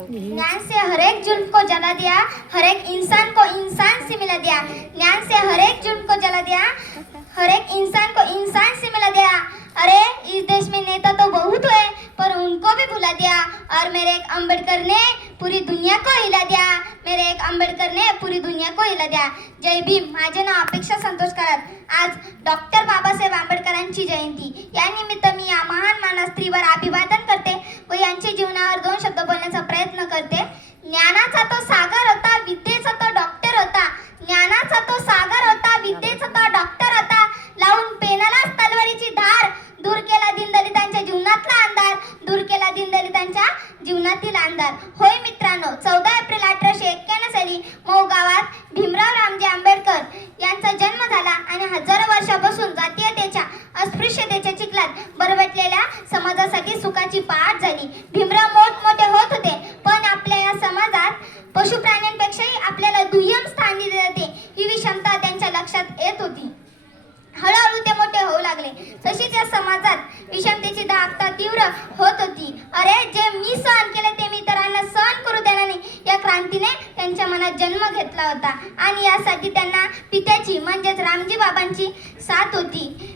ज्ञान से हर एक जुल्म को जला दिया, हर एक इंसान को इंसान से मिला दिया। ज्ञान से हर एक जुल्म को जला दिया, हर एक इंसान को इंसान से मिला दिया। अरे इस देश में नेता तो बहुत हुए पर उनको भी भुला दिया। और मेरे एक अम्बेडकर ने पूरी दुनिया को हिला दिया, मेरे एक अम्बेडकर ने पूरी दुनिया को हिला दिया। जय भीम. माझे नाव अपेक्षा संतोष कराड. आज डॉक्टर बाबासाहेब आंबेडकरांची जयंती. या निमित्त मी या महान मानस्त्रीवर अभिवादन करते व यांच्या जीवनावर 2 शब्द बोलण्याचा प्रयत्न करते. ज्ञानाचा तो सागर होता, विद्येचा तो डॉक्टर होता. ज्ञानाचा तो सागर होता, विद्येचा तो डॉक्टर होता. लावून पेनालाच तलवारीची धार, दूर केला दीनदलितांच्या जीवनातला अंधार, दूर केला दीनदलितांच्या जीवनातील अंधार. होय मित्रांनो, 14 एप्रिल 1891 साली मौ गावात भीमराव रामजी आंबेडकर यांचा जन्म झाला आणि हजारो वर्षापासून जातीयतेच्या अस्पृश्यतेच्या चिखलात बरबटलेल्या समाजासाठी सुखाची पहाट झाली. भीमराव मोठमोठे होत होते पण आपल्या या समाजात पशुप्राण्यांपेक्षाही आपल्याला दुय्यम स्थान दिले जाते ही विषमता त्यांच्या लक्षात येत होती. हळूहळू ते मोठे होऊ लागले. तशीच या समाजात विषमतेची दाहकता तीव्र होत होती. अरे जे मी सहन केले ते मी इतरांना सहन करू देणार नाही या क्रांतीने त्यांच्या मनात जन्म घेतला होता आणि यासाठी त्यांना पित्याची म्हणजेच रामजी बाबांची साथ होती.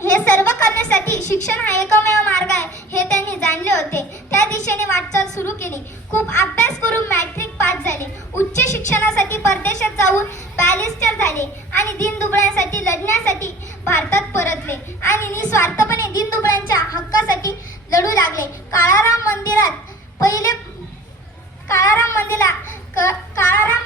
हे सर्व करण्यासाठी शिक्षण हा एकमेव मार्ग आहे हे त्यांनी जाणले होते. त्या दिशेने वाटचाल सुरू केली. खूप अभ्यास करून मॅट्रिक पास झाले. उच्च शिक्षणासाठी परदेशात जाऊन बॅरिस्टर झाले आणि दीनदुबळ्यांसाठी लढण्यासाठी भारतात परतले आणि निस्वार्थपणे दीनदुबळ्यांच्या हक्कासाठी लढू लागले. काळाराम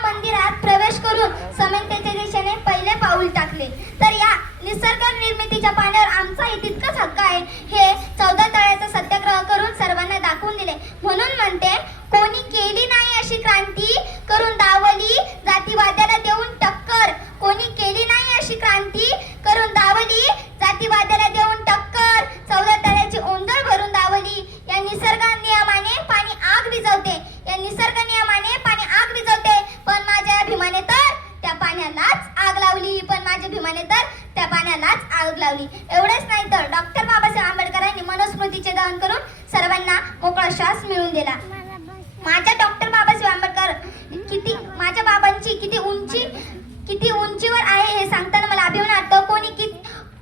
मंदिरात प्रवेश करून समतेच्या दिशेने पहिले पाऊल टाकले. तर या निसर्ग निर्मितीच्या पाण्यावर आमचाही तितकाच हक्क आहे हे 14 तळ्याचा सत्याग्रह करून सर्वांना दाखवून दिले. म्हणून म्हणते, कोणी केली नाही अशी क्रांती करून दावली जातीवाद्याला देऊन टक्कर. कोणी केली नाही अशी क्रांती करून दावली जातीवाद्याला देऊन टक्कर. 14 तळ्याची ओंजळ भरून दावली. या निसर्ग नियमाने पाणी आग विझवते, या निसर्ग नियमाने पाणी आग विझवते पण माझ्या भीमाने तर त्या पाण्यालाच आग लावली, पण माझ्या भीमाने तर त्या पाण्यालाच आग लावली. एवढेच नाही तर डॉक्टर बाबासाहेब आंबेडकरांनी मनुस्मृतीचे दहन करून सर्वांना मोकळा श्वास मिळवून दिला. माझ्या डॉक्टर बाबासाहेब आंबेडकर माझ्या बाबांची किती उंचीवर आहे हे सांगताना मला अभिमान वाटतो. कोणी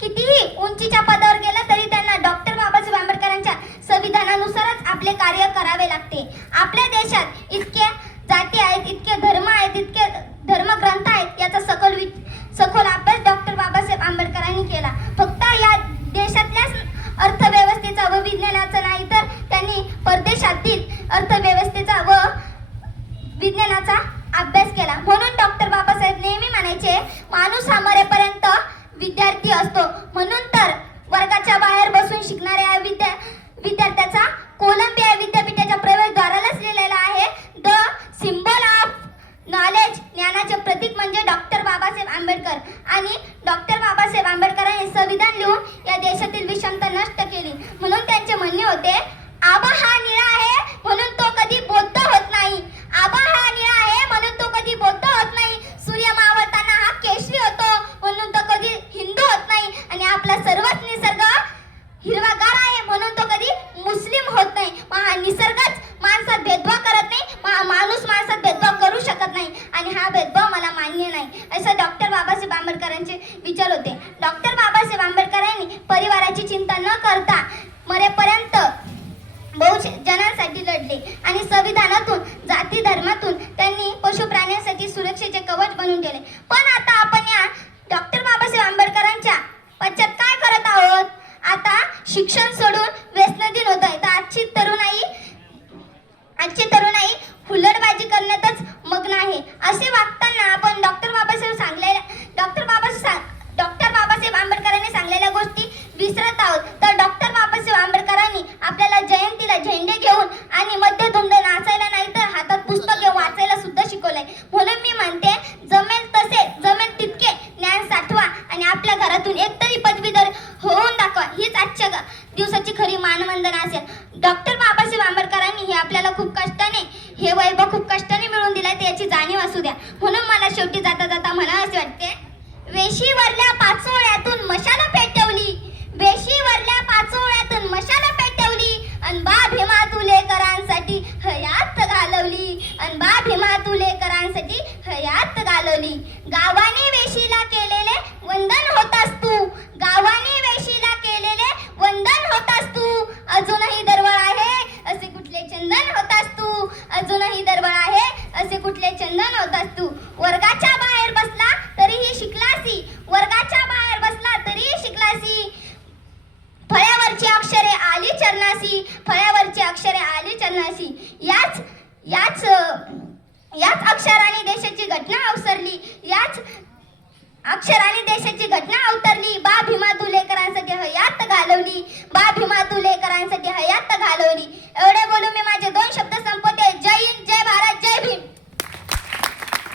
कितीही उंचीच्या पदावर गेला तरी त्यांना डॉक्टर बाबासाहेब आंबेडकरांच्या संविधानानुसारच आपले कार्य करावे लागते. आपल्या देशात इतके जाती आहेत, इतके धर्म आहेत, इतके धर्मग्रंथ आहेत याचा सखोल अभ्यास डॉक्टर बाबासाहेब आंबेडकरांनी केला. फक्त या देशातल्याच अर्थव्यवस्थेचा व विज्ञानाचा नाही तर त्यांनी परदेशातील अर्थव्यवस्थेचा व विज्ञानाचा अभ्यास केला. म्हणून डॉक्टर बाबासाहेब नेहमी म्हणायचे, माणूस हा मरेपर्यंत विद्यार्थी असतो. म्हणून तर वर्गाच्या बाहेर बसून शिकणाऱ्या विद्यार्थ्याचा कोलंबिया विद्यापीठाच्या प्रवेशद्वारालाच लिहिलेला आहे, द सिम्बॉल ऑफ नॉलेज. ज्ञानाचे प्रतीक म्हणजे डॉक्टर बाबासाहेब आंबेडकर. आणि डॉक्टर बाबासाहेब आंबेडकरांनी संविधान लिहून या देशातील विषमता नष्ट केली. म्हणून त्यांचे म्हणणे होते, आबा हा निळा आहे म्हणून तो कधी बौद्ध होत नाही. आबा हा निळा आहे म्हणून तो कधी बौद्ध होत नाही. सूर्य मावळताना हा केशरी होतो म्हणून तो कधी हिंदू होत नाही. आणि आपला सर्वच निसर्ग हिरवागार आहे म्हणून तो कधी मुस्लिम होत नाही. हा निसर्गच माणसात भेदभाव करत नाही, माणूस माणसात भेदभाव करू शकत नाही आणि हा भेदभाव मला मान्य नाही, असं डॉक्टर बाबासाहेब आंबेडकरांचे विचार होते. डॉक्टर बाबासाहेब आंबेडकरांनी परिवाराची चिंता न करता मरेपर्यंत बहुजनांसाठी लढले आणि संविधानातून जाती धर्मातून त्यांनी पशुप्राण्यांसाठी सुरक्षेचे कवच बनवून गेले. पण आता आपण या डॉक्टर बाबासाहेब आंबेडकरांच्या पश्चात काय करत आहोत? आता शिक्षण सोडून व्यसनाधीन होत आहे. तर आजची तरुणाई हुल्लडबाजी करण्यातच मग्न आहे. असे वागताना आपण डॉक्टर बाबासाहेब आंबेडकरांनी सांगलेल्या गोष्टी विसरत आहोत. तर डॉक्टर बाबासाहेब आंबेडकरांनी आपल्याला जयंतीला झेंडे घेऊन आणि मध्यधुंद नाचायला नाही तर हातात पुस्तक घेऊन वाचायला सुद्धा शिकवलंय. म्हणून मी म्हणते, जमेल तितके ज्ञान साठवा आणि आपल्या घरातून एकतरी पदवीधर होऊन दाखवा. हीच आजच्या दिवसाची खरी मानवंदना असेल. डॉक्टर बाबासाहेब आंबेडकरांनी हे आपल्याला हे वैभव खूप कष्टाने मिळवून दिलाय याची जाणीव असू द्या. म्हणून मला शेवटी जाता जाता म्हणा असे वाटते, वेशीवरल्या पाचोळ्यातून मशाला पेटवली, वेशीवरल्या पाचोळ्यातून मशाला पेटवली, अन बा भीमा तुलेकरांचा गावाने वेशीला केलेले वंदन होतास तू, गावाने वेशीला केलेले वंदन होतास तू, अजूनही दरवळ आहे असे कुठले चंदन होतास तू, अजूनही दरवळ आहे असे कुठले चंदन होतास तू. वर्गाच्या बाहेर बसला तरीही शिकलासी, वर्गाच्या बाहेर बसला तरीही शिकलासी, फळ्यावरची अक्षरे आली चरणासी, फळ्यावरची अक्षरे आली चरणासी. याच याच याच अक्षराने देशाची घटना अवसरली, याच अक्षराने देशाची घटना अवतरली. बा भीमा तुलेकरांसाठी हयात घालवली, बा भीमा तुलेकरांसाठी हयात घालवली. एवढे बोलून मी माझे 2 शब्द संपवते. जय हिंद, जय भारत, जय भीम.